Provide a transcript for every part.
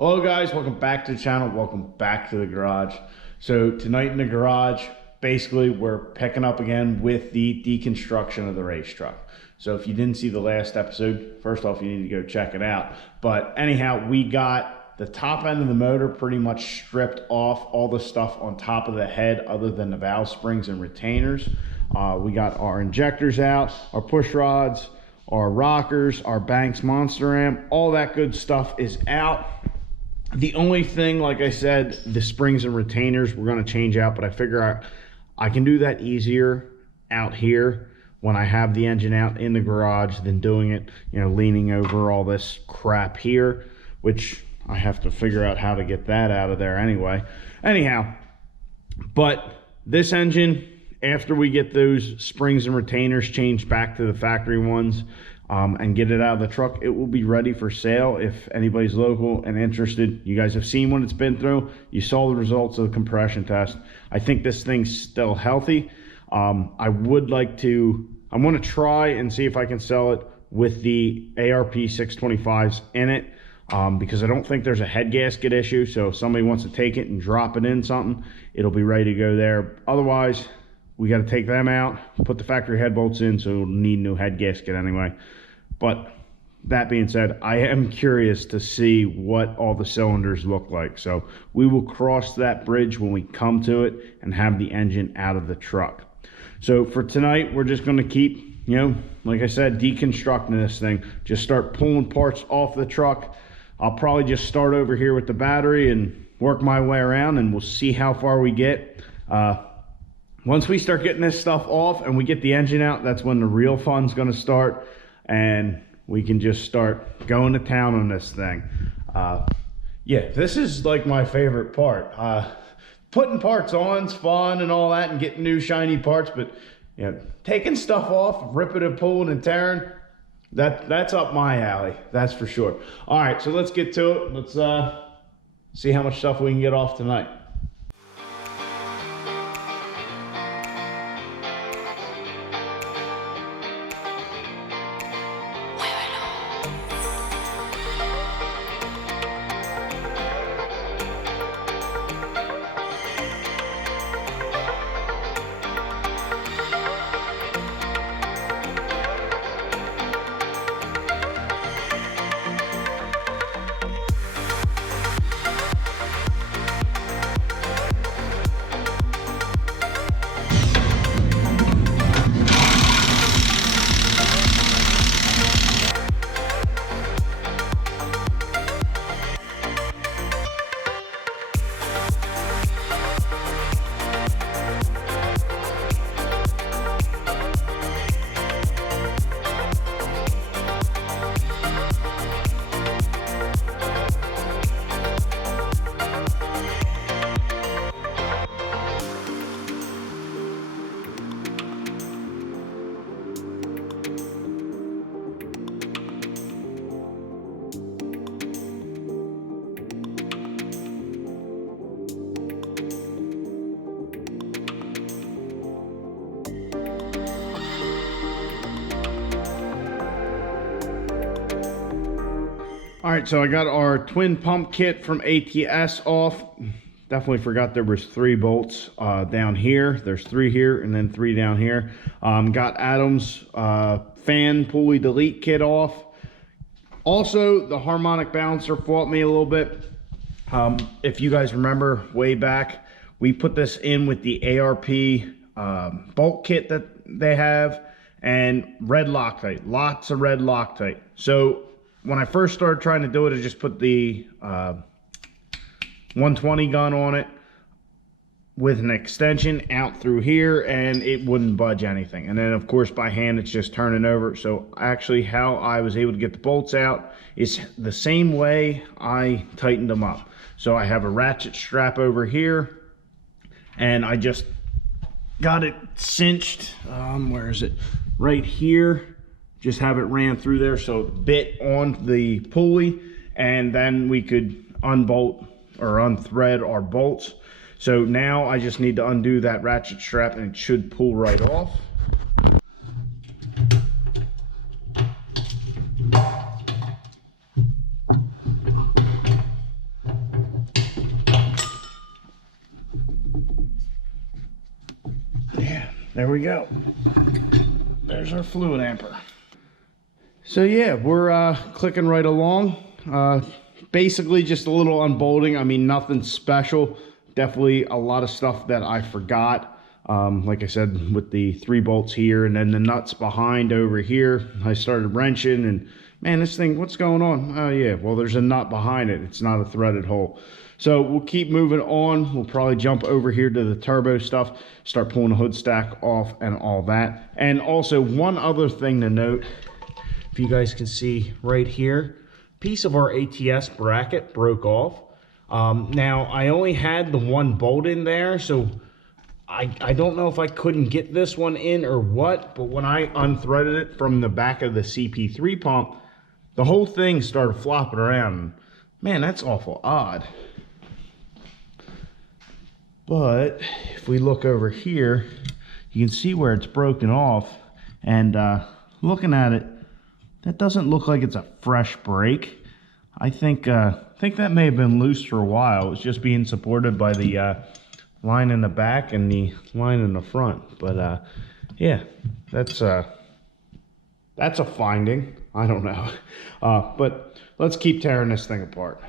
Hello guys, welcome back to the channel, welcome back to the garage. So tonight in the garage, basically we're picking up again with the deconstruction of the race truck. So if you didn't see the last episode, first off you need to go check it out. But anyhow, we got the top end of the motor pretty much stripped off, all the stuff on top of the head other than the valve springs and retainers. We got our injectors out, our push rods, our rockers, our Banks Monster Amp, all that good stuff is out. The only thing, like I said, the springs and retainers we're going to change out, but I figure I can do that easier out here when I have the engine out in the garage than doing it, you know, leaning over all this crap here, which I have to figure out how to get that out of there anyway. Anyhow, but this engine, after we get those springs and retainers changed back to the factory ones, and get it out of the truck, it will be ready for sale. If anybody's local and interested, you guys have seen what it's been through. You saw the results of the compression test. I think this thing's still healthy. I want to try and see if I can sell it with the ARP 625s in it, because I don't think there's a head gasket issue. So if somebody wants to take it and drop it in something, it'll be ready to go there. Otherwise, we got to take them out, put the factory head bolts in, so it'll need new head gasket anyway. But that being said, I am curious to see what all the cylinders look like. So we will cross that bridge when we come to it and have the engine out of the truck. So for tonight, we're just going to keep, you know, like I said, deconstructing this thing. Just start pulling parts off the truck. I'll probably just start over here with the battery and work my way around, and we'll see how far we get. Once we start getting this stuff off and we get the engine out, that's when the real fun's going to start, and we can just start going to town on this thing. Yeah, this is like my favorite part. Putting parts on's fun and all that, and getting new shiny parts, but you know, taking stuff off, ripping and pulling and tearing, that's up my alley, that's for sure. All right, so let's get to it. Let's see how much stuff we can get off tonight. All right, so I got our twin pump kit from ATS off. Definitely forgot there was 3 bolts down here. There's 3 here and then 3 down here. Got Adam's fan pulley delete kit off. Also, the harmonic balancer fought me a little bit. If you guys remember way back, we put this in with the ARP bolt kit that they have, and red Loctite, lots of red Loctite. So when I first started trying to do it, I just put the 120 gun on it with an extension out through here, and it wouldn't budge anything. And then of course by hand it's just turning over. So actually how I was able to get the bolts out is the same way I tightened them up. So I have a ratchet strap over here, and I just got it cinched, where is it, right here. Just have it ran through there so it bit on the pulley, and then we could unbolt or unthread our bolts. So now I just need to undo that ratchet strap and it should pull right off. there we go. There's our fluid amper. So yeah, we're clicking right along. Basically just a little unbolting. I mean, nothing special. Definitely a lot of stuff that I forgot. Like I said, with the 3 bolts here and then the nuts behind over here, I started wrenching and man, this thing, what's going on? Oh yeah, well there's a nut behind it. It's not a threaded hole. So we'll keep moving on. We'll probably jump over here to the turbo stuff, start pulling the hood stack off and all that. And also one other thing to note, if you guys can see right here, piece of our ATS bracket broke off. Now I only had the 1 bolt in there, so I don't know if I couldn't get this one in or what, but when I unthreaded it from the back of the CP3 pump, the whole thing started flopping around. Man, that's awful odd. But if we look over here, you can see where it's broken off, and looking at it, that doesn't look like it's a fresh break. I think that may have been loose for a while. It was just being supported by the line in the back and the line in the front. But yeah, that's a finding. I don't know. But let's keep tearing this thing apart.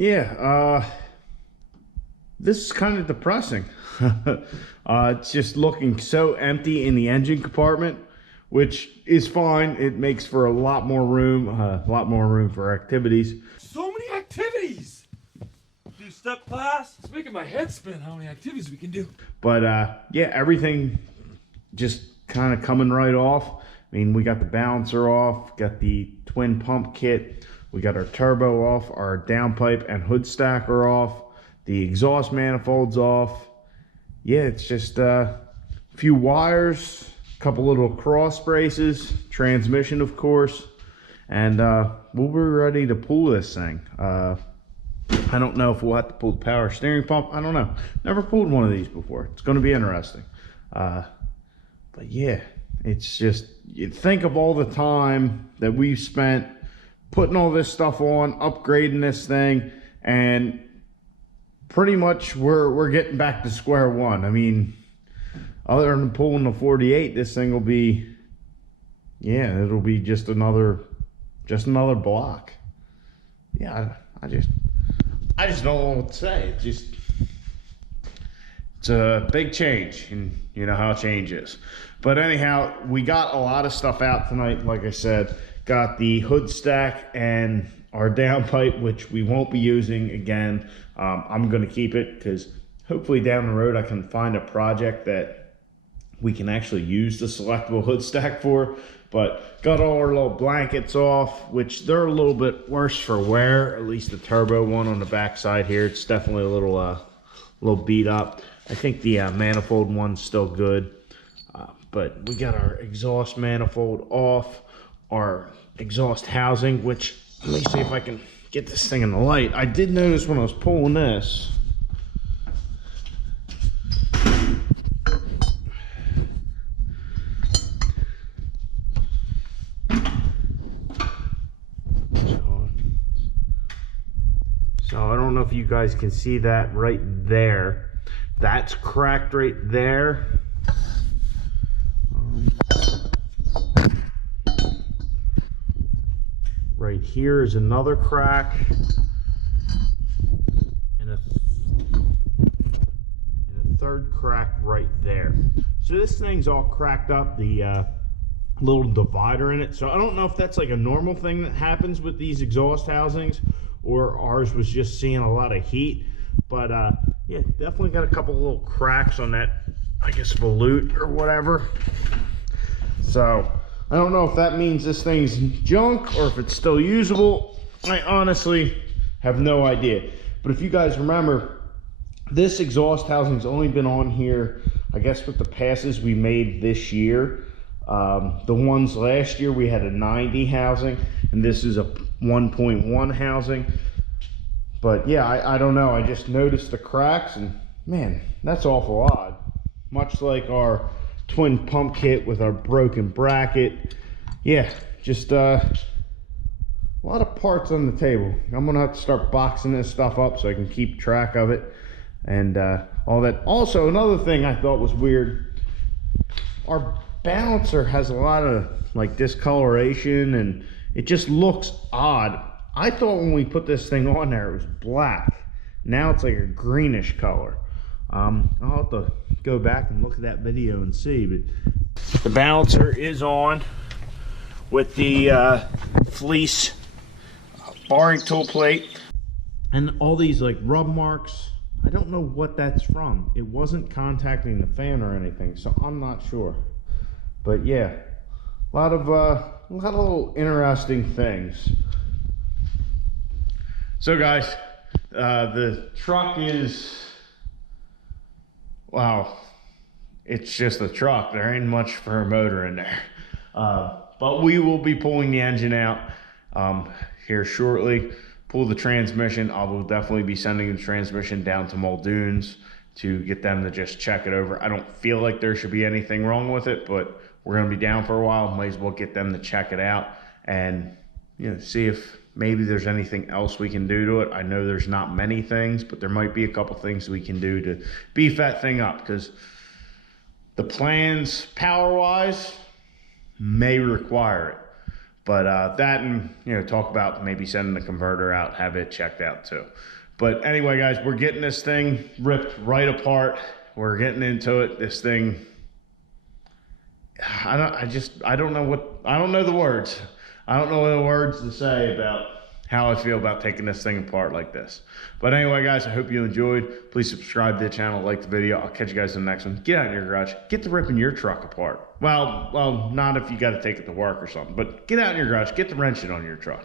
Yeah, this is kind of depressing. It's just looking so empty in the engine compartment, which is fine. It makes for a lot more room for activities. So many activities! Do step class. It's making my head spin how many activities we can do. But yeah, everything just kind of coming right off. I mean, we got the balancer off, got the twin pump kit, we got our turbo off, our downpipe and hood stacker off, the exhaust manifolds off. Yeah, it's just a few wires, a couple little cross braces, transmission of course, and we'll be ready to pull this thing. I don't know if we'll have to pull the power steering pump. I don't know. Never pulled one of these before. It's going to be interesting. But yeah, it's just, you think of all the time that we've spent putting all this stuff on, upgrading this thing, and pretty much we're getting back to square one. I mean, other than pulling the 48, this thing will be, yeah, it'll be just another block. Yeah, I just don't know what to say. It's a big change, and you know how change is. But anyhow, we got a lot of stuff out tonight. Like I said, got the hood stack and our downpipe, which we won't be using again. I'm going to keep it because hopefully down the road I can find a project that we can actually use the selectable hood stack for. But got all our little blankets off, which they're a little bit worse for wear. At least the turbo one on the back side here, it's definitely a little beat up. I think the manifold one's still good. But we got our exhaust manifold off, our exhaust housing, which, let me see if I can get this thing in the light. I did notice when I was pulling this, so I don't know if you guys can see that right there. That's cracked right there. Right here is another crack, and a third crack right there. So this thing's all cracked up, the little divider in it. So I don't know if that's like a normal thing that happens with these exhaust housings, or ours was just seeing a lot of heat. But yeah, definitely got a couple little cracks on that, I guess, volute or whatever. So I don't know if that means this thing's junk or if it's still usable. I honestly have no idea. But if you guys remember, this exhaust housing's only been on here, I guess, with the passes we made this year. The ones last year, we had a 90 housing, and this is a 1.1 housing. But yeah, I don't know. I just noticed the cracks, and man, that's awful odd. Much like our twin pump kit with our broken bracket. Yeah, just a lot of parts on the table. I'm gonna have to start boxing this stuff up so I can keep track of it and all that. Also, another thing I thought was weird, our balancer has a lot of like discoloration and it just looks odd. I thought when we put this thing on there it was black. Now it's like a greenish color. I'll have to go back and look at that video and see, but the balancer is on with the fleece boring tool plate and all these like rub marks. I don't know what that's from. It wasn't contacting the fan or anything, so I'm not sure. But yeah, a lot of little interesting things. So guys, the truck is, wow, it's just a truck. There ain't much for a motor in there. But we will be pulling the engine out here shortly. Pull the transmission. I will definitely be sending the transmission down to Muldoon's to get them to just check it over. I don't feel like there should be anything wrong with it, but we're gonna be down for a while. Might as well get them to check it out and, you know, see if maybe there's anything else we can do to it. I know there's not many things, but there might be a couple things we can do to beef that thing up, because the plans power-wise may require it. But that, and, you know, talk about maybe sending the converter out, have it checked out too. But anyway, guys, we're getting this thing ripped right apart. We're getting into it. This thing, I don't know the words. I don't know the words to say about how I feel about taking this thing apart like this. But anyway, guys, I hope you enjoyed. Please subscribe to the channel, like the video. I'll catch you guys in the next one. Get out in your garage. Get to ripping your truck apart. Well, not if you got to take it to work or something, but get out in your garage. Get the wrenching on your truck.